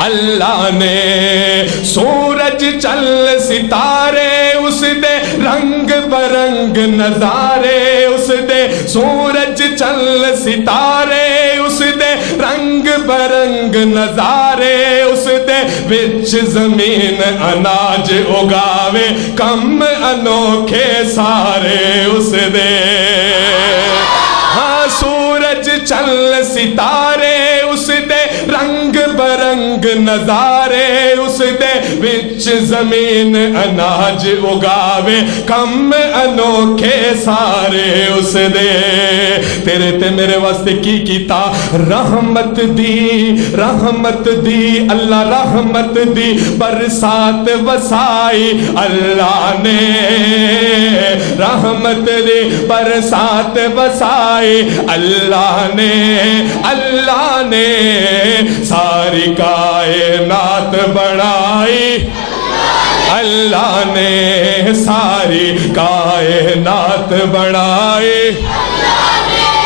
اللہ نے سورج چل ستارے اس دے رنگ برنگ نظارے اس دے سورج چل ستارے اس دے رنگ برنگ نظارے اس دے وچ زمین اناج اگاوے کم انوکھے سارے اس دے ہاں سورج چل ستارے اس دے رنگ برنگ نظارے اس دے وچ زمین اناج اگاوے کم انوکھے سارے اس دے تیرے تے میرے واسطے کی کیتا رحمت دی اللہ رحمت دی برسات وسائی اللہ نے رحمت دی برسات وسائی اللہ نے ساری کائنات بڑھائی اللہ نے ساری کائنات بڑھائی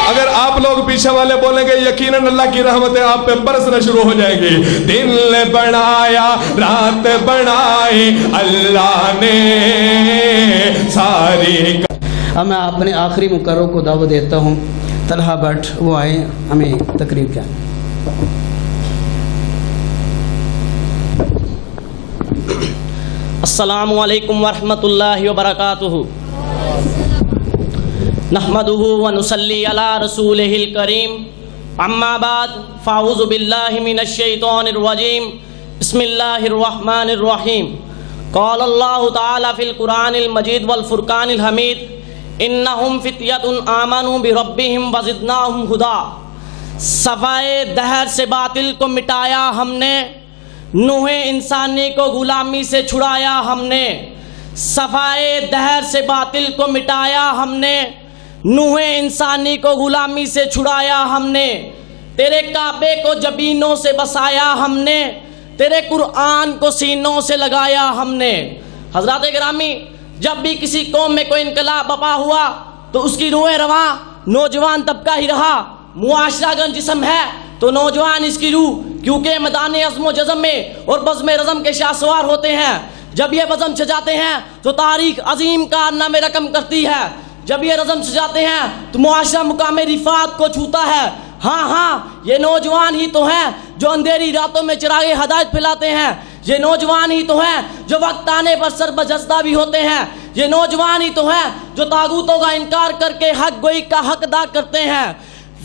اگر آپ لوگ پیچھے والے بولیں گے یقیناً اللہ کی رحمتیں آپ پہ برسنا شروع ہو جائیں گی دن بڑھایا رات بڑھائی اللہ نے ساری اب میں اپنے آخری مقرر کو دعوت دیتا ہوں طلحہ بٹ وہ آئے ہمیں تقریر کریں السلام علیکم ورحمۃ اللہ وبرکاتہ نحمدہ ونصلی علی رسولہ الکریم اما بعد فاعوذ باللہ من الشیطان الرجیم بسم اللہ الرحمن الرحیم قال اللہ تعالی فی القرآن المجید والفرقان الحمید انہم فتیۃ آمنوا بربہم وزدناہم ہدی صفائے دہر سے باطل کو مٹایا ہم نے نوح انسانی کو غلامی سے چھڑایا ہم نے صفائے دہر سے باطل کو مٹایا ہم نے نوح انسانی کو غلامی سے چھڑایا ہم نے تیرے کعبے کو جبینوں سے بسایا ہم نے تیرے قرآن کو سینوں سے لگایا ہم نے حضرات گرامی جب بھی کسی قوم میں کوئی انقلاب برپا ہوا تو اس کی روح رواں نوجوان طبقہ ہی رہا معاشرہ گن جسم ہے تو نوجوان اس کی روح کیونکہ میدان عزم و جزم میں اور بزم رزم کے شاہ سوار ہوتے ہیں جب یہ بزم سجاتے ہیں تو تاریخ عظیم کارنامے رقم کرتی ہے جب یہ رزم سجاتے ہیں تو معاشرہ مقام رفعت کو چھوتا ہے ہاں یہ نوجوان ہی تو ہیں جو اندھیری راتوں میں چراغ ہدایت پھیلاتے ہیں یہ نوجوان ہی تو ہیں جو وقت آنے پر سربجستہ بھی ہوتے ہیں یہ نوجوان ہی تو ہیں جو طاغوتوں کا انکار کر کے حق گوئی کا حق ادا کرتے ہیں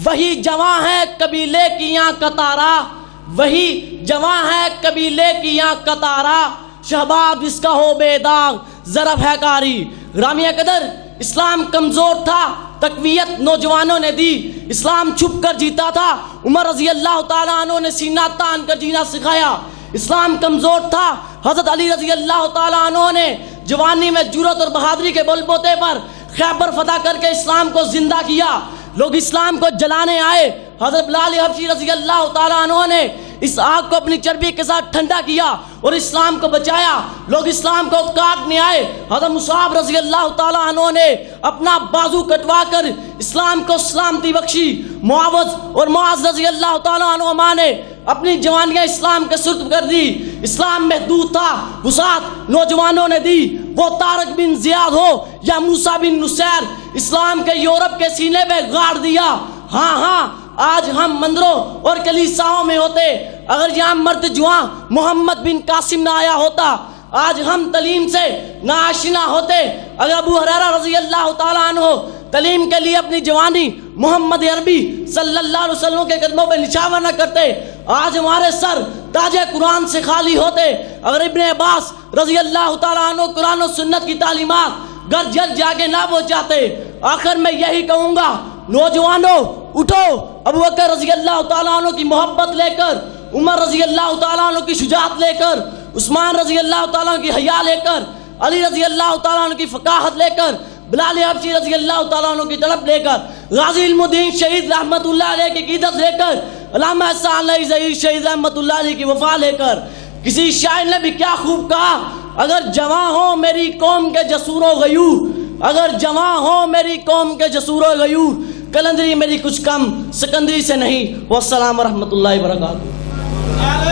وہی جواں ہے قبیلے کی یہاں کتارا وہی جواں ہے قبیلے کی یہاں کتارا شہباب جس کا ہو بے داغ ضرب ہے کاری گرامیہ قدر اسلام کمزور تھا تقویت نوجوانوں نے دی اسلام چھپ کر جیتا تھا عمر رضی اللہ تعالیٰ عنہ نے سینہ تان کر جینا سکھایا اسلام کمزور تھا حضرت علی رضی اللہ تعالیٰ عنہ نے جوانی میں جرأت اور بہادری کے بل بوتے پر خیبر فتح کر کے اسلام کو زندہ کیا لوگ اسلام کو جلانے آئے حضرت بلال حبشی رضی اللہ تعالیٰ عنہ نے اس آگ کو اپنی چربی کے ساتھ ٹھنڈا کیا اور اسلام کو بچایا لوگ اسلام کو کاٹنے آئے حضرت مصعب رضی اللہ تعالیٰ عنہ نے اپنا بازو کٹوا کر اسلام کو سلامتی بخشی معاوض اور معاذ رضی اللہ تعالیٰ عنہ نے اپنی جوانیاں اسلام کے سپرد کر دی اسلام محدود تھا وسعت نوجوانوں نے دی وہ طارق بن زیاد ہو یا موسیٰ بن نصیر اسلام کے یورپ کے سینے پہ گاڑ دیا ہاں آج ہم مندروں اور کلیساؤں میں ہوتے اگر یہاں مرد جواں محمد بن قاسم نہ آیا ہوتا آج ہم تعلیم سے ناآشنا ہوتے اگر ابو ہریرہ رضی اللہ تعالیٰ عنہ تعلیم کے لیے اپنی جوانی محمد عربی صلی اللہ علیہ وسلم کے قدموں پہ نچھاور نہ کرتے آج ہمارے سر تاج قرآن سے خالی ہوتے اگر ابن عباس رضی اللہ تعالیٰ عنہ قرآن و سنت کی تعلیمات گھر گھر جا کے نہ پہنچاتے آخر میں یہی کہوں گا نوجوانوں اٹھو ابو بکر رضی اللہ تعالیٰ عنہ کی محبت لے کر عمر رضی اللہ تعالیٰ عنہ کی شجاعت لے کر عثمان رضی اللہ تعالیٰ عنہ کی حیا لے کر علی رضی اللہ تعالیٰ عنہ کی فقاہت لے کر بلال حبشی رضی اللہ تعالیٰ عنہ کی طلب لے کر غازی علم الدین شہید رحمت اللہ علیہ کی عقیدت لے کر علامہ احسان علی ظہیر شہید رحمت اللہ علیہ کی وفا لے کر کسی شاعر نے بھی کیا خوب کہا اگر جواں ہو میری قوم کے جسور و غیور اگر جواں ہو میری قوم کے جسور و غیور کلندری میری کچھ کم سکندری سے نہیں والسلام ورحمۃ اللہ وبرکاتہ